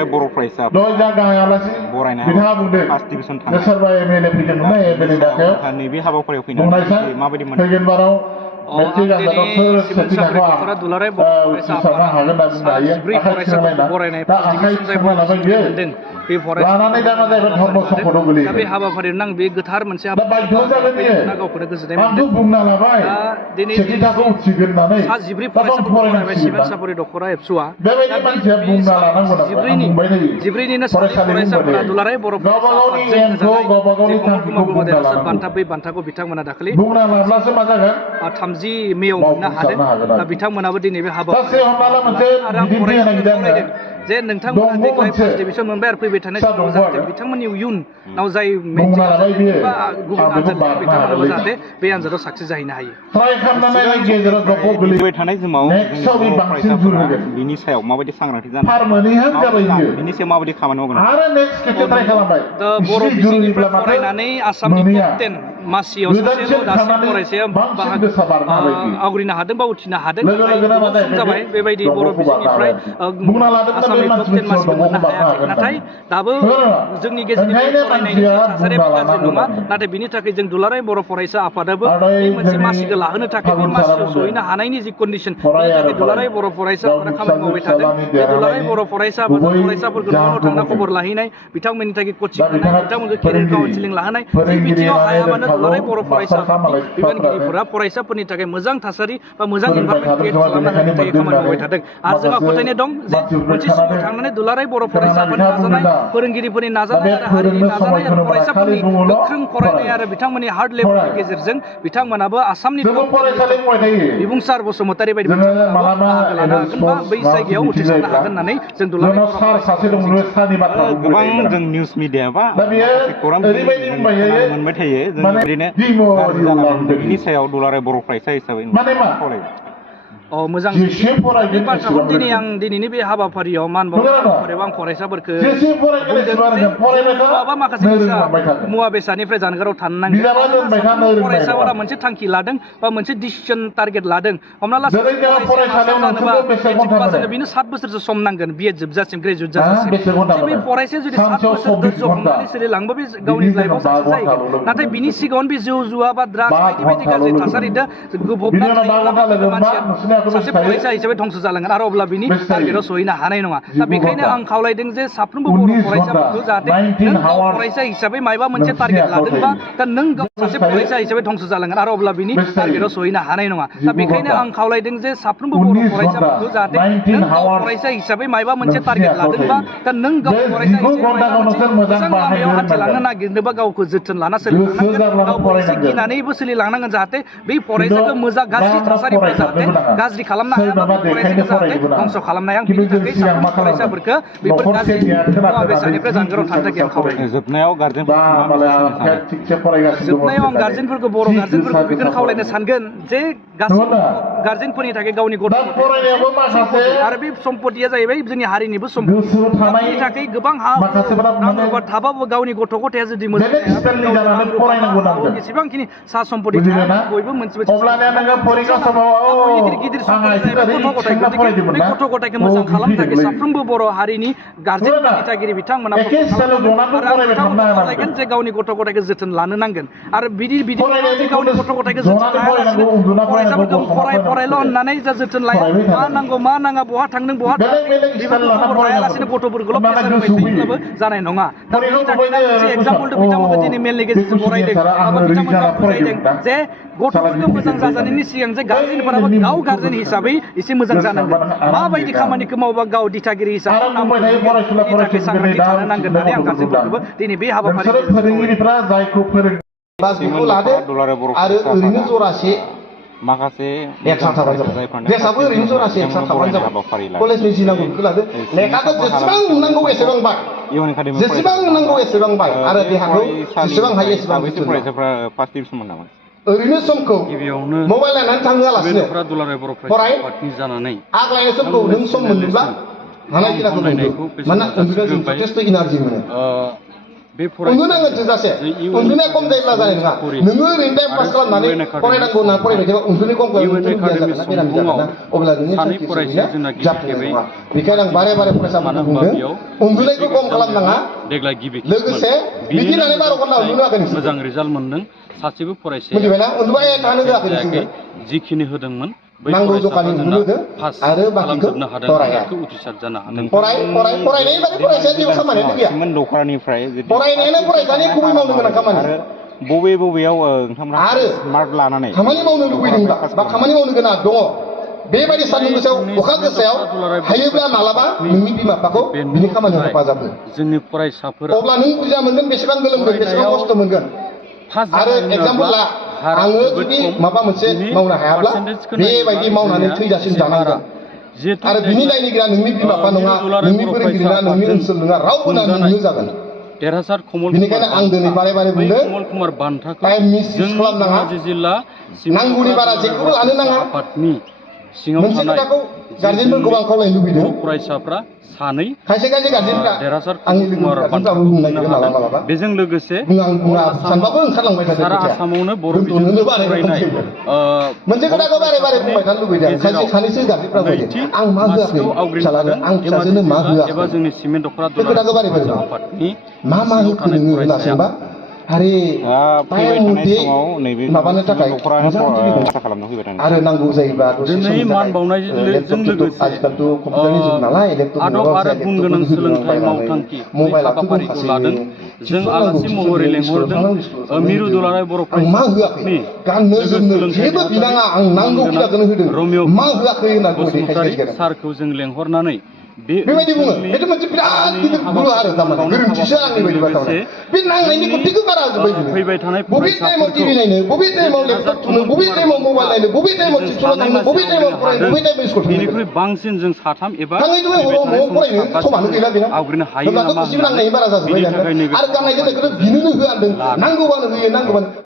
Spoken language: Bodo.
दुलाराय बर' फरायसा दय जागायालासि बिथाङा बुंदों फार्स्ट डिभिजन थांनाय सोरबा एमएलए फैगोन नालाय एमएलए दाखायाव नैबे हाबाफारियाव बुंनायसा फैनानै माबायदि मोनो फैगोन बाराव मेट्रिक आनजादाव सोर सेथि थाखोआव दुलाराय बर' फरायसा उथ्रिसारनो हागोन होनना बुंनो हायो आखाइ थिखांलायना दा आखाइ थिखांलायना बियो बे लानानै दा मा जाहैबाय धर्म सम्पदाव गोलैयो दा बे हाबाफारियाव नां बे गोथार मोनसे दा बाध्य जागोन बियो गावखौनो गोजोननाय आंथ' मोनदों बुंना लाबाय दिनै सेथि थाखोआव उथ्रिगोन होननानै सा 14 फरायसाफोरखौ फरायबाय सिमेन्ट सापरि दखरा एबसुआ बेबायदि मानसिया बुंना लानांगौ नामा आं बुंबाय थायो 14निनो फरायसालिनि फरायसाफोरा दुलाराय बर' गावबा गावनि एमखौ गावबा गावनि थांखिखौ बुंना लानांगौ बान्था बै बान्थाखौ बिथांमोना दाखालि बुंना लाब्लासो मा जागोन 30 मेयाव मोननो हादों दा बिथांमोनाबो दिनै बे हाबा गासै हमना ला मोनसे बिदिन्थि होनो नागिरदों जे नोंथांमोना देग्लाय फार्स्ट डिभिजन मोनबाय आरो फैबाय थानाय समाव जाहाथे बिथांमोननि इयुनाव जाय मेट्रिक आनजाद बा गुबुन आनजाद बिथांमोनाबो जाहाथे बे आनजादाव साक्सेस जाहैनो हायो ट्राइ खालामनानै गेजेराव जब्ब गोलैबाय थानाय समाव बांसिन जुर होगोन बिनि सायाव माबायदि सांग्रांथि जानो मोनैहां जाबाय बियो बिनि सायाव माबायदि खामानि मावगोन आरो नेक्स्ट खेबसे ट्राइ खालामबाय दा बर' बिजोंनिफ्राय फरायनानै आसामनि टप 10 मासियाव सासेल' दासिम फरायसाया आवग्रिनो हादों बा उथ्रिनो हादों सम जाबाय बेबायदि बर' बिजोंनिफ्राय आसामनि टप 10 मासिखौ मोननो हायाखै नाथाय दाबो जोंनि गेजेरनिफ्राय फरायनायनि थासारियाबो गाज्रि नङा नाथाय बिनि थाखाय जों दुलाराय बर' फरायसा आफादाबो बे मोनसे मासिखौ लाहोनो थाखाय बे मासियाव सहैनो हानायनि जि कन्डिसन बेनि थाखाय दुलाराय बर' फरायसाफोरा खामानि मावबाय थादों बे दुलाराय बर' फरायसा फरायसाफोरखौ न'आव थांना खबर लाहैनाय बिथांमोननि थाखाय कचिं होनाय बिथांमोनखौ केरियार काउन्सिलिं लाहोनाय जि बिथिङाव हाया मानो दुलाराय बर' फरायसा आफादनि बिबानगिरिफोरा फरायसाफोरनि थाखाय मोजां थासारि बा मोजां इनभारमेन्ट क्रिएट खालामना होनो थाखाय खामानि मावबाय थादों आरो जोंहा फोथायनाय दं जे मोनसे समाव थांनानै दुलाराय बर' फरायसा आफादनि नाजानाय फोरोंगिरिफोरनि नाजानाय आरो हारिनि नाजानाय आरो फरायसाफोरनि गोख्रों फरायनाय आरो बिथांमोननि हार्ड लेभेलनि गेजेरजों बिथांमोनाबो आसामनि बिबुंसार बसुमतारी बायदि बाहागो लानो हागोन बा बै जायगायाव उथ्रिसारनो हागोन होननानै जों दुलाराय बर' फरायसा गोबां जों निउस मिडिया बा खौरां मोनबाय थायो जों ओरैनो गाज्रि जानानै बिनि सायाव दुलाराय बर' फरायसा हिसाबै खावलायो मोजां बे बाथ्राखौ दिनै आं दिनैनि बे हाबाफारियाव मान बावनाय हाबाफारियाव आं फरायसाफोरखौ बुंदों माखासे मुवा बेसादनिफ्राय जानगाराव थानो नांगोन फरायसाफोरा मोनसे थांखि लादों बा मोनसे डिसिसन टारगेट लादों हमना ला बिनो 7 बोसोरसो सम नांगोन बिए जोबजासिम ग्रेजुवेट जाजासिम बे फरायसाया जुदि 7 बोसोर धैर्य हमनानै सोलिलांबा बे गावनि लाइफआव साक्सेस जाहैगोन नाथाय बिनि सिगाङावनो बे जौ जुवा बा ड्राग्स बायदि बायदि गाज्रि थासारिजों गबबना मानसिया सासे फरायसा हिसाबै धंस जालांगोन आरो अब्ला बिनि टारगेटआव सहैनो हानाय नङा दा बेखायनो आं खावलायदों जे साफ्रोमबो बर' फरायसाफोरखौ जाहाथे नों गाव फरायसा हिसाबै मायबा मोनसे टारगेट लादोंबा दा नों गाव सासे फरायसा हिसाबै धंस जालांगोन आरो अब्ला बिनि टारगेटआव सहैनो हानाय नङा दा बेखायनो आं खावलायदों जे साफ्रोमबो बर' फरायसाफोरखौ जाहाथे नों गाव फरायसा हिसाबै मायबा मोनसे टारगेट लादोंबा दा नों गाव फरायसा हिसाबै मोजां लामायाव हान्थिलांनो नागिरनोबा गावखौ जोथोन लाना सोलिलांनांगोन गावबो एसे गिनानैबो सोलिलांनांगोन जाहाथे बै फरायसाखौ मोजां गाज्रि थासारिनिफ्राय जाहाथे गाज्रि खालामनो हायाबा फरायसाखौ जाहाथे धंस खालामनो हाया बिनि थाखाय साफ्रोम फरायसाफोरखौ बेफोर गाज्रि मुवा बेसादनिफ्राय जानगाराव थानो थाखाय आं खावलायो जोबनायाव आं गार्जेनफोरखौ बर' गार्जेनफोरखौ बेखौनो खावलायनो सानगोन जे गासैबो गार्जेनफोरनि थाखाय गावनि गथ' आरो बे सम्पतिया जाहैबाय जोंनि हारिनिबो सम्पति थाखाय गोबां हा थाबाबो गावनि गथ' गथाया जुदि मोजां एसेबांखिनि सा सम्पति बयबो मोनसे गिदिर गथ' गथायखौ मोजां खालामनो थाखाय साफ्रोमबो बर' हारिनि गार्जेन दिथागिरि बिथांमोना खावलायगोन जे गावनि गथ' गथायखौ जोथोन लानो नांगोन आरो बिदि गावनि गथ' गथायखौ जोथोन लायालासिनो फरायसाफोरखौ फरायल' होननानै जा जोथोन लाया मा नांगौ मा नाङा बहा थांदों बहा बेफोरखौ खबर लायालासिनो गथ'फोरखौल' प्रेसार होबाय थायोब्लाबो जानाय नङा दा बेनि थाखायनो मोनसे एगजाम्पलथ' बिथांमोनखौ दिनै मेलनि गेजेरजों बरायदों आरो बिथांमोनखौ बुजायदों जे गथ'फोरखौ मोजां जाजानायनि सिगां जे गार्जेनफोराबो गाव गार्जेन हिसाबै एसे मोजां जानांगोन माबायदि खामानिखौ मावबा गाव दिथागिरि हिसाबै थाखाय सांग्रांथि थानो नांगोन होननानै आं गार्जेनफोरखौबो दिनै बे हाबाफारिखौ लादो आरो ओरैनो जरासे माखासे एक्सट्रा थाबाय ड्रेसाबो ओरैनो जरासे एक्सट्रा थाबानो जाबाय कलेजनि जि नांगौ बेखौ लादो लेखाखौ जेसेबां नांगौ एसेबां बाय जेसेबां नांगौ एसेबां बाय आरो देहाखौ जेसेबां हायो एसेबां ओरैनो समखौ मबाइल नायनानै थांहोआलासिनो फराय आग्लायनाय समखौ नों सम मोनोब्ला हानाय खिराखौ मानोना ओंखायनो जों जथेस्थ' इनारजि मोनो उन्दुनांगोन थोजासे उन्दुनाया खम जायोब्ला जानाय नङा नोङो ओरैनो टाइम पास खालामनानै फरायनांगौ होनना फरायबाय थायोबा उन्दुनाय खम बेरामि जागोन ना अब्ला नोंनि थांखिया जाफुंनाय नङा बेखायनो आं बारे बारे फरायसाफोरखौ बुंदों उन्दुनायखौ खम खालामनाङा लोगोसे बिदिनानै 12 घन्टा उन्दुनो हागोन मोजां रिजाल्ट मोनदों सासेबो फरायसाया मिथिबायना उन्दुबाय थानो होआखै नोंसोरो जिखिनि होदोंमोन नांगौ जखानि उन्दुदों आरो बाखिखौ फराया उथ्रिसार जानो हादों फरायनाय बादि फरायसाया जेबो खामानियानो गैया दखरानिफ्राय फरायनायानो फरायसानि गुबै मावनो गोनां खामानि आरो बबेयाव नोंथांमोना आरो मार्क लानानै खामानि मावनो लुबैदोंब्ला बा खामानि मावनो गोनां दङ बेबायदि सान्दुं गोसायाव अखा गोसायाव हायोब्ला मालाबा नोंनि बिमा बिफाखौ बिनि खामानियाव हेफाजाब हो जोंनि फरायसाफोरा अब्ला नों बुजिना मोनगोन बेसेबां गोलोमगोन बेसेबां खस्थ' मोनगोन आरो एग्जाम्पल ला आङो जुदि माबा मोनसे मावनो हायाब्ला बेबायदि मावनानै थैजासिम जानांगोन आरो बिनि दायनिगिरिया नोंनि बिमा बिफा नङा नोंनि फोरोंगिरि नङा नोंनि ओनसोल नङा रावबो नोंनो जागोन देरहासार कमल बेनिखायनो आं दिनै बारे बारे बुंदों कमल कुमार बान्थाखौ टाइम मिस खालामनाङा जिल्ला नांगौनि बारा जेखौबो लानो नाङा आफादनि सिङाव मोनसे खोथाखौ गार्जेनफोरखौ आं खावलायनो लुबैदों फरायसाफ्रा सानै खायसे गार्जेनफ्रा देरहासार आंनि कुमार गार्जेनफ्राबो बुंनो नागिरो मालाबा बेजों लोगोसे बुङा सानबाबो ओंखारलांबाय थादों सारा आसामावनो बर' दोनथ'नोनो बारे फरायनाय मोनसे खोथाखौ बारे बारे बुंबाय थानो लुबैदों खायसे सानैसो गार्जेनफ्रा बुङो आं मा होआखै फिसालानो आं फिसाजोनो मा होआखै एबा जोंनि सिमेन्ट दख'रा बे खोथाखौ बारे बारे आफादनि मा होखो नोङो होनना सोंबा आरे टाइम मथे माबानो थाखाय मोजां टिभि आरो नांगौ जायोबा दसे दिनै मान बावनायजों लोगोसे आजिखालिथ' कम्पिउटारनि जुग नालाय आदब आरो गुन गोनां सोलोंथाइ मावथांखि हाबाफारिखौ लादों जों आलासि महरै लेंहरदों मिरु दुलाराय बर' मा होआखै गाननो जोमनो जेबो बिनाङा आं नांगौ खिनिखौनो होदों मा होआखै होनना बुङो सारखौ जों लेंहरनानै बेबायदि बुङो बेथ' मोनसे बिराद गिदिर गुरु आरो थारमाने गोरोन्थिसो आंनि बायदिबा थारमाने बे नांनायनि गथिखौ बारा जोब्बाय फैबाय थानाय बबे टाइमाव टिभि नायनो बबे टाइमाव लेपटप थुनो बबे टाइमाव मबाइल नायनो बबे टाइमाव टिउसनाव थांनो बबे टाइमाव फरायनो बबे टाइमाव स्कुल थांनो बेनिख्रुइ बांसिन जों साथाम एबा थाङै थुङै हराव न'आव फरायनो समानो गैला बेना आवग्रिनो हायो होमब्लाथ' खुसि नांनायनि बारा जाजोब्बाय आरो गाननाय जोमनायखौथ' बिनोनो होआ होनदों नांगौबानो होयो नांगौबानो